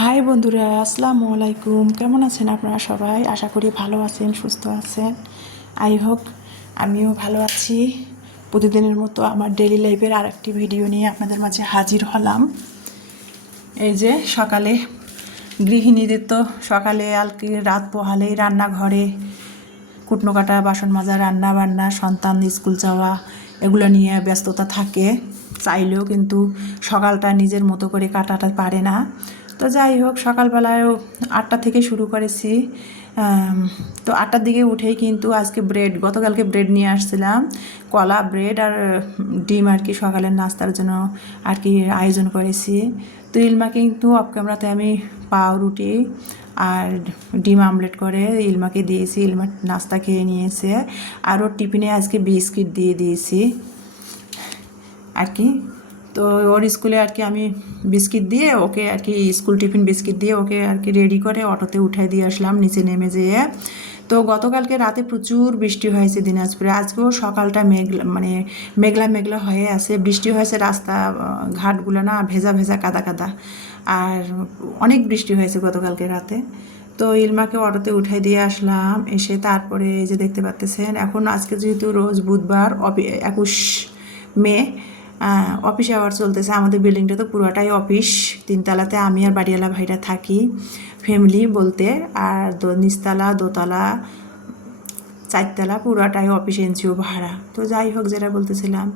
High বন্ধুরা, আসসালামু আলাইকুম। কেমন আছেন আপনারা সবাই? আশা করি ভালো আছেন, সুস্থ আছেন। আই হোক আমিও ভালো আছি। প্রতিদিনের মতো আমার ডেলি লাইফের আরেকটি ভিডিও নিয়ে আপনাদের মাঝে হাজির হলাম। এই যে সকালে গৃহিণীদের তো সকালে আলকি রাত পোহালেই রান্নাঘরে কুটনো কাটা, বাসন মাজা, রান্না বান্না, সন্তান, স্কুল যাওয়া, এগুলো নিয়ে ব্যস্ততা থাকে। চাইলেও কিন্তু সকালটা নিজের মতো করে কাটাতে পারে না। তো যাই হোক সকালবেলায় আটটা থেকে শুরু করেছি। তো আটটার দিকে উঠেই কিন্তু আজকে ব্রেড, গতকালকে ব্রেড নিয়ে আসছিলাম, কলা, ব্রেড আর ডিম আর কি সকালের নাস্তার জন্য আর কি আয়োজন করেছি। তো ইলমা কিন্তু অফ ক্যামেরাতে আমি পাউরুটি আর ডিম আমলেট করে ইলমাকে দিয়েছি, ইলমা নাস্তা খেয়ে নিয়েছে। আর ওর টিফিনে আজকে বিস্কিট দিয়ে দিয়েছি। আর কি? তো ওর স্কুলে আর কি আমি বিস্কিট দিয়ে ওকে আর কি স্কুল টিফিন বিস্কিট দিয়ে ওকে আর কি রেডি করে অটোতে উঠাই দিয়ে আসলাম, নিচে নেমে যেয়ে। তো গতকালকে রাতে প্রচুর বৃষ্টি হয়েছে দিনাজপুরে। আজকেও সকালটা মেঘলা মানে মেঘলা মেঘলা হয়ে আছে। বৃষ্টি হয়েছে রাস্তা ঘাটগুলো না ভেজা ভেজা, কাদা কাদা। আর অনেক বৃষ্টি হয়েছে গতকালকে রাতে। তো ইলমাকে অটোতে উঠাই দিয়ে আসলাম। এসে তারপরে এই যে দেখতে পাচ্তেছেন, এখন আজকে যেহেতু রোজ বুধবার একুশ মে অফিস আওয়ার চলতেছে, আমাদের বিল্ডিংটা তো পুরোটাই অফিস তিনতলাতে আমি আর বাড়িওয়ালা ভাইরা থাকি ফ্যামিলি বলতে। আর নিচতলা, দোতলা, চারতলা পুরোটাই অফিস এনজিও ভাড়া। তো যাই হোক, যেটা বলতেছিলাম,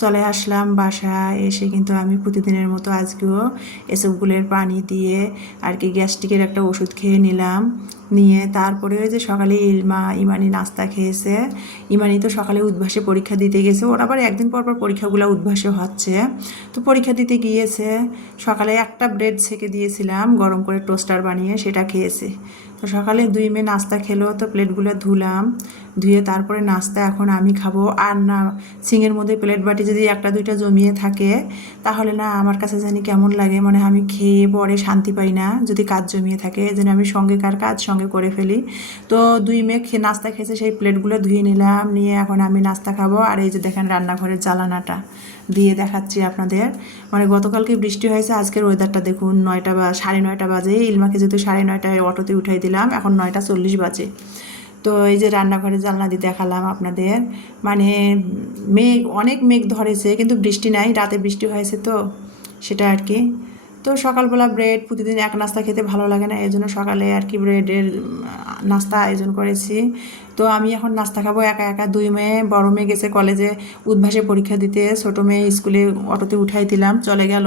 চলে আসলাম বাসায়, এসে কিন্তু আমি প্রতিদিনের মতো আজকেও এসবগুলোর পানি দিয়ে আর কি গ্যাস্ট্রিকের একটা ওষুধ খেয়ে নিলাম। নিয়ে তারপরে ওই যে সকালে ইলমা, ইমানি নাস্তা খেয়েছে। ইমানি তো সকালে উদ্ভাসে পরীক্ষা দিতে গেছে। ওর আবার একদিন পর পর পরীক্ষাগুলো উদ্ভাসে হচ্ছে। তো পরীক্ষা দিতে গিয়েছে। সকালে একটা ব্রেড ছেঁকে দিয়েছিলাম, গরম করে টোস্টার বানিয়ে সেটা খেয়েছে। তো সকালে দুই মেয়ে নাস্তা খেলো, তো প্লেটগুলো ধুলাম, ধুয়ে তারপরে নাস্তা এখন আমি খাব। আর না, সিঙের মধ্যে প্লেট বাটি যদি একটা দুইটা জমিয়ে থাকে, তাহলে না আমার কাছে জানি কেমন লাগে। মানে আমি খেয়ে পরে শান্তি পাই না। যদি কাজ জমিয়ে থাকে, যেন আমি সঙ্গে কার কাজ সঙ্গে করে ফেলি। তো দুই মেয়ে খেয়ে নাস্তা খেয়েছে, সেই প্লেটগুলো ধুয়ে নিলাম, নিয়ে এখন আমি নাস্তা খাব। আর এই যে দেখেন রান্নাঘরের জ্বালানাটা দিয়ে দেখাচ্ছি আপনাদের। মানে গতকালকে বৃষ্টি হয়েছে, আজকের ওয়েদারটা দেখুন, নয়টা বা সাড়ে নয়টা বাজে। ইলমাকে যেহেতু সাড়ে নয়টায় অটোতে উঠাই দিলাম, এখন নয়টা চল্লিশ বাজে। তো এই যে রান্নাঘরে জানলা দিয়ে দেখালাম আপনাদের। মানে মেঘ অনেক মেঘ ধরেছে, কিন্তু বৃষ্টি নাই। রাতে বৃষ্টি হয়েছে তো, সেটা আর কি। তো সকালবেলা ব্রেড প্রতিদিন এক নাস্তা খেতে ভালো লাগে না, এই জন্য সকালে আর কি ব্রেডের নাস্তা আয়োজন করেছি। তো আমি এখন নাস্তা খাব একা একা। দুই মেয়ে, বড় মেয়ে গেছে কলেজে উদ্ভাসে পরীক্ষা দিতে। ছোটো মেয়ে স্কুলে অটোতে উঠাই দিলাম, চলে গেল।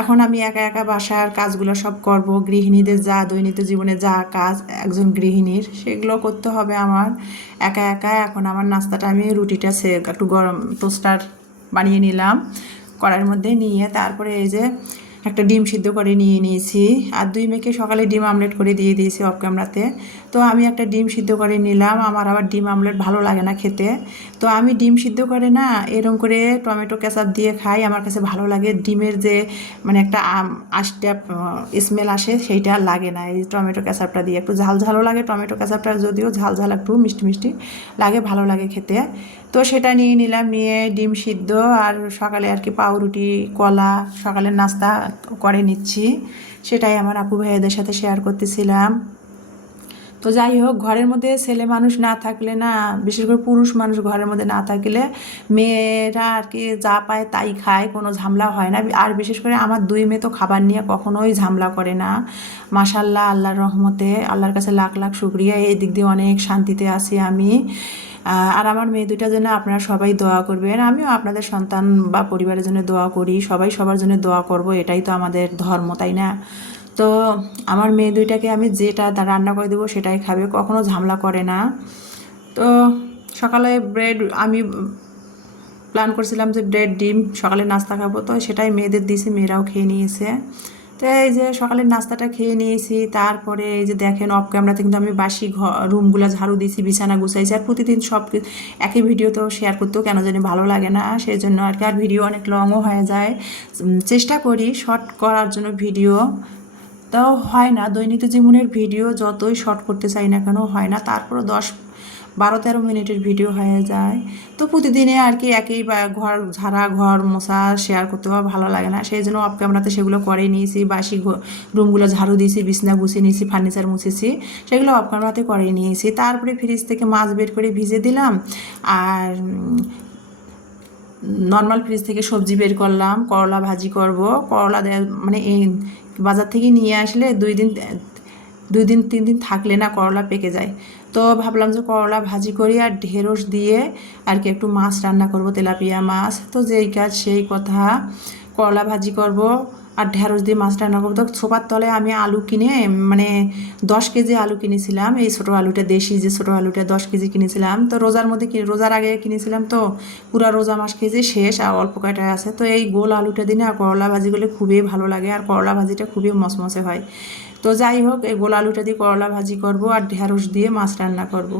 এখন আমি একা একা বাসার কাজগুলো সব করব। গৃহিণীদের যা দৈনিক জীবনে যা কাজ, একজন গৃহিণীর, সেগুলো করতে হবে আমার। একা একা এখন আমার নাস্তাটা আমি রুটিটা সে, একটু গরম টোস্টার বানিয়ে নিলাম, কড়াইয়ের মধ্যে নিয়ে তারপরে এই যে একটা ডিম সিদ্ধ করে নিয়ে নিয়েছি। আর দুই মেয়েকে সকালে ডিম আমলেট করে দিয়ে দিয়েছি অফ ক্যামেরাতে। তো আমি একটা ডিম সিদ্ধ করে নিলাম। আমার আবার ডিম আমলেট ভালো লাগে না খেতে। তো আমি ডিম সিদ্ধ করে না এরম করে টমেটো কেচাপ দিয়ে খাই। আমার কাছে ভালো লাগে। ডিমের যে মানে একটা আশট্যাপ স্মেল আসে সেইটা লাগে না। এই টমেটো কেচাপটা দিয়ে। একটু ঝাল ঝালও লাগে টমেটো কেচাপটা। যদিও ঝাল ঝাল একটু মিষ্টি মিষ্টি লাগে, ভালো লাগে খেতে। তো সেটা নিয়ে নিলাম, নিয়ে ডিম সিদ্ধ আর সকালে আর কি পাউরুটি, কলা, সকালের নাস্তা করে নিচ্ছি। সেটাই আমার আপু ভাইয়াদের সাথে শেয়ার করতেছিলাম। তো যাই হোক, ঘরের মধ্যে ছেলে মানুষ না থাকলে না, বিশেষ করে পুরুষ মানুষ ঘরের মধ্যে না থাকলে মেয়েরা আর কি যা পায় তাই খায়, কোনো ঝামেলা হয় না। আর বিশেষ করে আমার দুই মেয়ে তো খাবার নিয়ে কখনোই ঝামেলা করে না। মাসাল্লাহ আল্লাহর রহমতে, আল্লাহর কাছে লাখ লাখ শুক্রিয়া। এই দিক দিয়ে অনেক শান্তিতে আছি আমি। আর আমার মেয়ে দুইটার জন্য আপনারা সবাই দোয়া করবেন। আমিও আপনাদের সন্তান বা পরিবারের জন্য দোয়া করি। সবাই সবার জন্য দোয়া করব, এটাই তো আমাদের ধর্ম, তাই না? তো আমার মেয়ে দুইটাকে আমি যেটা রান্না করে দেবো সেটাই খাবে, কখনো ঝামেলা করে না। তো সকালে ব্রেড, আমি প্ল্যান করছিলাম যে ব্রেড, ডিম, সকালে নাস্তা খাব, তো সেটাই মেয়েদের দিয়েছি, মেয়েরাও খেয়ে নিয়েছে। তো এই যে সকালের নাস্তাটা খেয়ে নিয়েছি, তারপরে এই যে দেখেন অফ ক্যামেরাতে কিন্তু আমি বাসি ঘর রুমগুলো ঝাড়ু দিয়েছি, বিছানা গুছাইছি, আর প্রতিদিন সব একই ভিডিও তো শেয়ার করতেও কেন জানি ভালো লাগে না। সেই জন্য আর কি, আর ভিডিও অনেক লংও হয়ে যায়। চেষ্টা করি শর্ট করার জন্য ভিডিও তাও হয় না, দৈনিক জীবনের ভিডিও যতই শর্ট করতে চাই না কেন হয় না। তারপরও দশ বারো তেরো মিনিটের ভিডিও হয়ে যায়। তো প্রতিদিনে আর কি একই ঘর ঝাড়া, ঘর মশা শেয়ার করতে ভালো লাগে না। সেই জন্য অফ ক্যামেরাতে সেগুলো করে নিয়েছি, বাসি রুমগুলো ঝাড়ু দিয়েছি, বিছনা গুছিয়ে নিয়েছি ফার্নিচার মুছেছি, সেগুলো অফ ক্যামেরাতে করে নিয়েছি। তারপরে ফ্রিজ থেকে মাছ বের করে ভিজে দিলাম আর নর্মাল ফ্রিজ থেকে সবজি বের করলাম। করলা ভাজি করব। করলা মানে এই বাজার থেকে নিয়ে আসলে দুই দিন দুই দিন, তিন দিন থাকলে না করলা পেকে যায়। তো ভাবলাম যে করলা ভাজি করি আর ঢেঁড়স দিয়ে আর কি একটু মাছ রান্না করব, তেলাপিয়া মাছ। তো যেই কাজ সেই কথা করলা ভাজি করব আর ঢেঁড়স দিয়ে মাছ রান্না করব। তো ছোপার তলে আমি আলু কিনে মানে দশ কেজি আলু কিনেছিলাম, এই ছোটো আলুটা দেশি যে ছোটো আলুটা দশ কেজি কিনেছিলাম। তো রোজার মধ্যে রোজার আগে কিনেছিলাম তো, পুরা রোজা মাস খেয়েছি, শেষ আর অল্প কয়টা আছে। তো এই গোল আলুটা দিনে আর করলা ভাজি করলে খুবই ভালো লাগে আর করলা ভাজিটা খুবই মসমসে হয়। তো যাই হোক, এই গোল আলুটা দিয়ে করলা ভাজি করব আর ঢেঁড়স দিয়ে মাছ রান্না করব।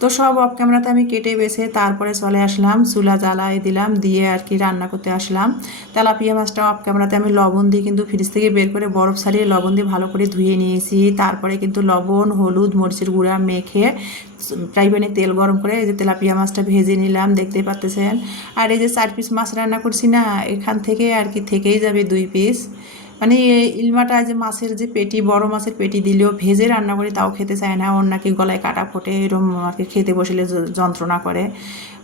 তো সব অফ ক্যামেরাতে আমি কেটে বেছে তারপরে চলে আসলাম, চুলা জ্বালায় দিলাম, দিয়ে আর কি রান্না করতে আসলাম। তেলাপিয়া মাছটা অফ ক্যামেরাতে আমি লবণ দিয়ে কিন্তু ফ্রিজ থেকে বের করে বরফ ছাড়িয়ে লবণ দিয়ে ভালো করে ধুয়ে নিয়েছি। তারপরে কিন্তু লবণ, হলুদ, মরিচের গুঁড়া মেখে ফ্রাই প্যানে তেল গরম করে এই যে তেলাপিয়া মাছটা ভেজে নিলাম দেখতেই পাচ্তেছেন। আর এই যে চার পিস মাছ রান্না করছি না, এখান থেকে আর কি থেকেই যাবে দুই পিস মানে ইলমাটা যে মাছের যে পেটি, বড় মাছের পেটি দিলেও ভেজে রান্না করি, তাও খেতে চায় না। ওর নাকি গলায় কাটা ফোটে, এরম আর খেতে বসলে যন্ত্রণা করে।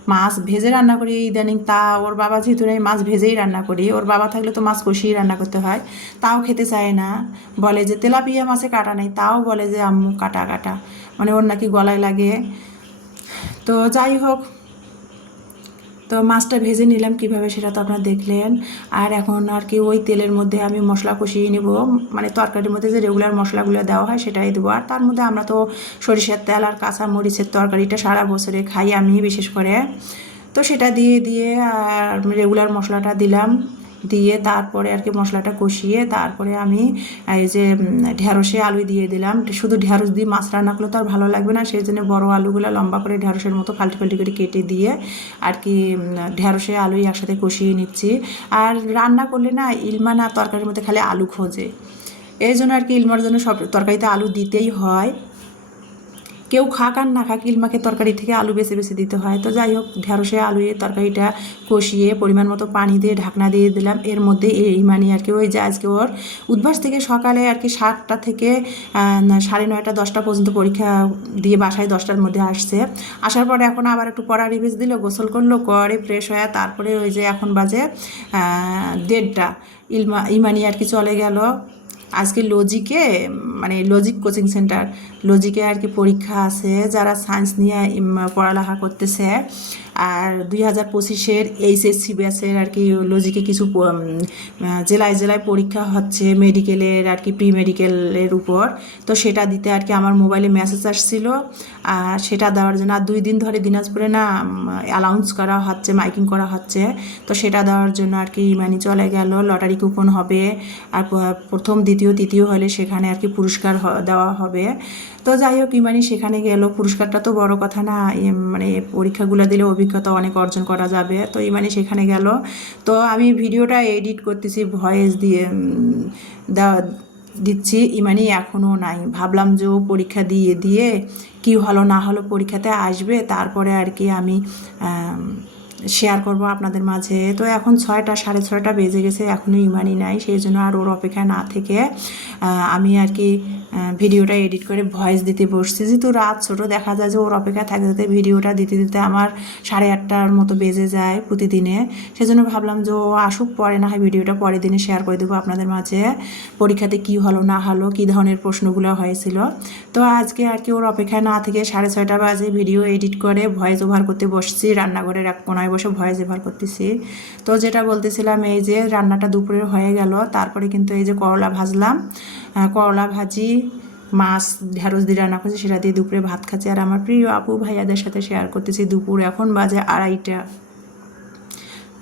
মাছ ভেজে রান্না করি ইদানিং, তা ওর বাবা যেহেতু নেই, মাছ ভেজেই রান্না করি। ওর বাবা থাকলে তো মাছ কষিয়ে রান্না করতে হয়, তাও খেতে চায় না। বলে যে, তেলাপিয়া মাছে কাটা নেই, তাও বলে যে, আম্মু কাটা কাটা। মানে ওর নাকি গলায় লাগে। তো যাই হোক তো মাছটা ভেজে নিলাম কীভাবে সেটা তো আপনারা দেখলেন। আর এখন আর কি ওই তেলের মধ্যে আমি মশলা কষিয়ে নিব। মানে তরকারির মধ্যে যে রেগুলার মশলাগুলো দেওয়া হয় সেটাই দেবো। আর তার মধ্যে আমরা তো সরিষার তেল আর কাঁচা মরিচের তরকারিটা সারা বছরে খাই আমি বিশেষ করে। তো সেটা দিয়ে দিয়ে, আর রেগুলার মশলাটা দিলাম। দিয়ে তারপরে আর কি মশলাটা কষিয়ে তারপরে আমি এই যে ঢেঁড়সে আলু দিয়ে দিলাম। শুধু ঢেঁড়স দিয়ে মাছ রান্না করলে তো আর ভালো লাগবে না সেই জন্য বড়ো আলুগুলো লম্বা করে ঢেঁড়সের মতো ফাল্টি ফাল্টি করে কেটে দিয়ে আর কি উম, ঢেঁড়সে আলু একসাথে কষিয়ে নিচ্ছি। আর রান্না করলে না ইলমা না তরকারির মধ্যে খালি আলু খোঁজে। এই জন্য আর কি ইলমার জন্য সব তরকারিতে আলু দিতেই হয়। কেউ খাক আর না খাক, ইলমাকে তরকারি থেকে আলু বেছে বেছে দিতে হয়। তো যাই হোক, ঢেঁড়সে, আলু দিয়ে তরকারিটা কষিয়ে পরিমাণ মতো পানি দিয়ে ঢাকনা দিয়ে দিলাম। এর মধ্যে এই ইমানি আর কি, ওই যে আজকে ওর উদ্ভাস থেকে সকালে আর কি সাতটা থেকে সাড়ে নয়টা, দশটা পর্যন্ত পরীক্ষা দিয়ে বাসায় দশটার মধ্যে আসছে। আসার পরে এখন আবার একটু পড়া রিভিজ দিল, গোসল করল, করে ফ্রেশ হয়ে তারপরে ওই যে এখন বাজে দেড়টা। ইলমা, ইমানি আর কি চলে গেল। আজকে লজিকে মানে লজিক কোচিং সেন্টার লজিকে আর কি পরীক্ষা আছে, যারা সায়েন্স নিয়ে পড়ালেখা করতেছে। আর দুই হাজার পঁচিশের এইচএসসি ব্যাচের আর কি লজিকে কিছু জেলায় জেলায় পরীক্ষা হচ্ছে মেডিকেলের আর কি প্রি মেডিকেলের উপর। তো সেটা দিতে আর কি আমার মোবাইলে মেসেজ আসছিল। আর সেটা দেওয়ার জন্য আর দুই দিন ধরে দিনাজপুরে না অ্যালাউন্স করা হচ্ছে, মাইকিং করা হচ্ছে। তো সেটা দেওয়ার জন্য আর কি মানে চলে গেল লটারি কুপন হবে। আর প্রথম, দ্বিতীয়, তৃতীয় হলে সেখানে আর কি পুরস্কার হ- দেওয়া হবে। তো যাই হোক ইমানি সেখানে গেল। পুরস্কারটা তো বড় কথা না মানে পরীক্ষাগুলো দিলে অভিজ্ঞতা অনেক অর্জন করা যাবে। তো ইমানি সেখানে গেল। তো আমি ভিডিওটা এডিট করতেছি ভয়েস দিয়ে দেওয়া দিচ্ছি। ইমানি এখনও নাই। ভাবলাম যে ও পরীক্ষা দিয়ে দিয়ে কি হলো না হলো পরীক্ষাতে আসবে। তারপরে আর কি আম, শেয়ার করব আপনাদের মাঝে। তো এখন ছয়টা, সাড়ে ছয়টা বেজে গেছে এখনও ইমানি নাই। সেই জন্য আর ওর অপেক্ষায় না থেকে আমি আর কি ভিডিওটা এডিট করে ভয়েস দিতে বসছি। যেহেতু রাত ছোটো, দেখা যায় যে ওর অপেক্ষায় থাকতে থাকতে ভিডিওটা দিতে দিতে আমার সাড়ে আটটার মতো বেজে যায় প্রতিদিনে। সেজন্য ভাবলাম যে ও আসুক পরে, না হয় ভিডিওটা পরের দিনে শেয়ার করে দেবো আপনাদের মাঝে, পরীক্ষাতে কি হলো, না হলো, কী ধরনের প্রশ্নগুলো হয়েছিল। তো আজকে আর কি ওর অপেক্ষায় না থেকে সাড়ে ছয়টা বাজে ভিডিও এডিট করে ভয়েস ওভার করতে বসছি, রান্নাঘরের এক কোনায় বসে ভয়েস ওভার করতেছি। তো যেটা বলতেছিলাম, এই যে রান্নাটা দুপুরের হয়ে গেল, তারপরে কিন্তু এই যে করলা ভাজলাম। করলা ভাজি, মাছ, ঢেঁড়স দিয়ে রান্না করছি, সেটা দিয়ে দুপুরে ভাত খাচ্ছি। আর আমার প্রিয় আপু ভাইয়াদের সাথে শেয়ার করতেছি, দুপুর এখন বাজে আড়াইটা।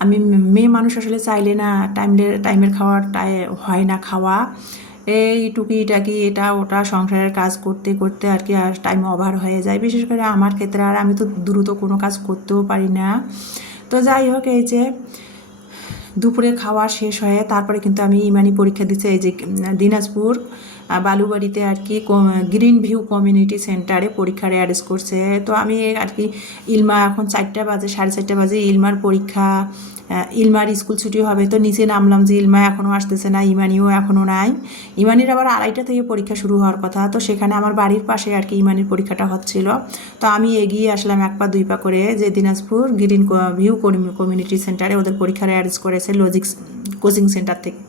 আমি মেয়ে মানুষ আসলে চাইলে না টাইমলে টাইমের খাওয়ার টাই হয় না খাওয়া। এই টুকি টাকি এটা ওটা সংসারের কাজ করতে করতে আর কি আর টাইম ওভার হয়ে যায়। বিশেষ করে আমার ক্ষেত্রে আর আমি তো দ্রুত কোনো কাজ করতেও পারি না। তো যাই হোক, এই যে দুপুরে খাওয়া শেষ হয়ে তারপরে কিন্তু আমি ইমানি পরীক্ষা দিচ্ছি এই যে দিনাজপুর বালুবাড়িতে আর কি গ্রিন ভিউ কমিউনিটি সেন্টারে পরীক্ষার অ্যারেঞ্জ করছে। তো আমি আর কি ইলমা, এখন চারটা বাজে, সাড়ে চারটা বাজে ইলমার পরীক্ষা। ইলমার স্কুল ছুটি হবে, তো নিচে নামলাম যে ইলমা এখনও আসতেছে না, ইমানিও এখনও নাই। ইমানির আবার আড়াইটা থেকে পরীক্ষা শুরু হওয়ার কথা, তো সেখানে আমার বাড়ির পাশে আর কি ইমানির পরীক্ষাটা হচ্ছিল। তো আমি এগিয়ে আসলাম এক পা, দুই পা করে যে দিনাজপুর গ্রিন ভিউ কমিউনিটি সেন্টারে ওদের পরীক্ষার অ্যারেঞ্জ করেছে লজিক্স কোচিং সেন্টার থেকে।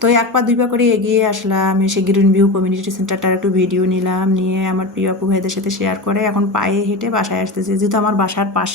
তো এক পা, দুই পা করে এগিয়ে আসলাম, এসে গ্রিন ভিউ কমিউনিটি সেন্টারটার একটু ভিডিও নিলাম, নিয়ে আমার প্রিয় আপু ভাইদের সাথে শেয়ার করে এখন পায়ে হেঁটে বাসায় আসতেছে, যেহেতু আমার বাসার পাশে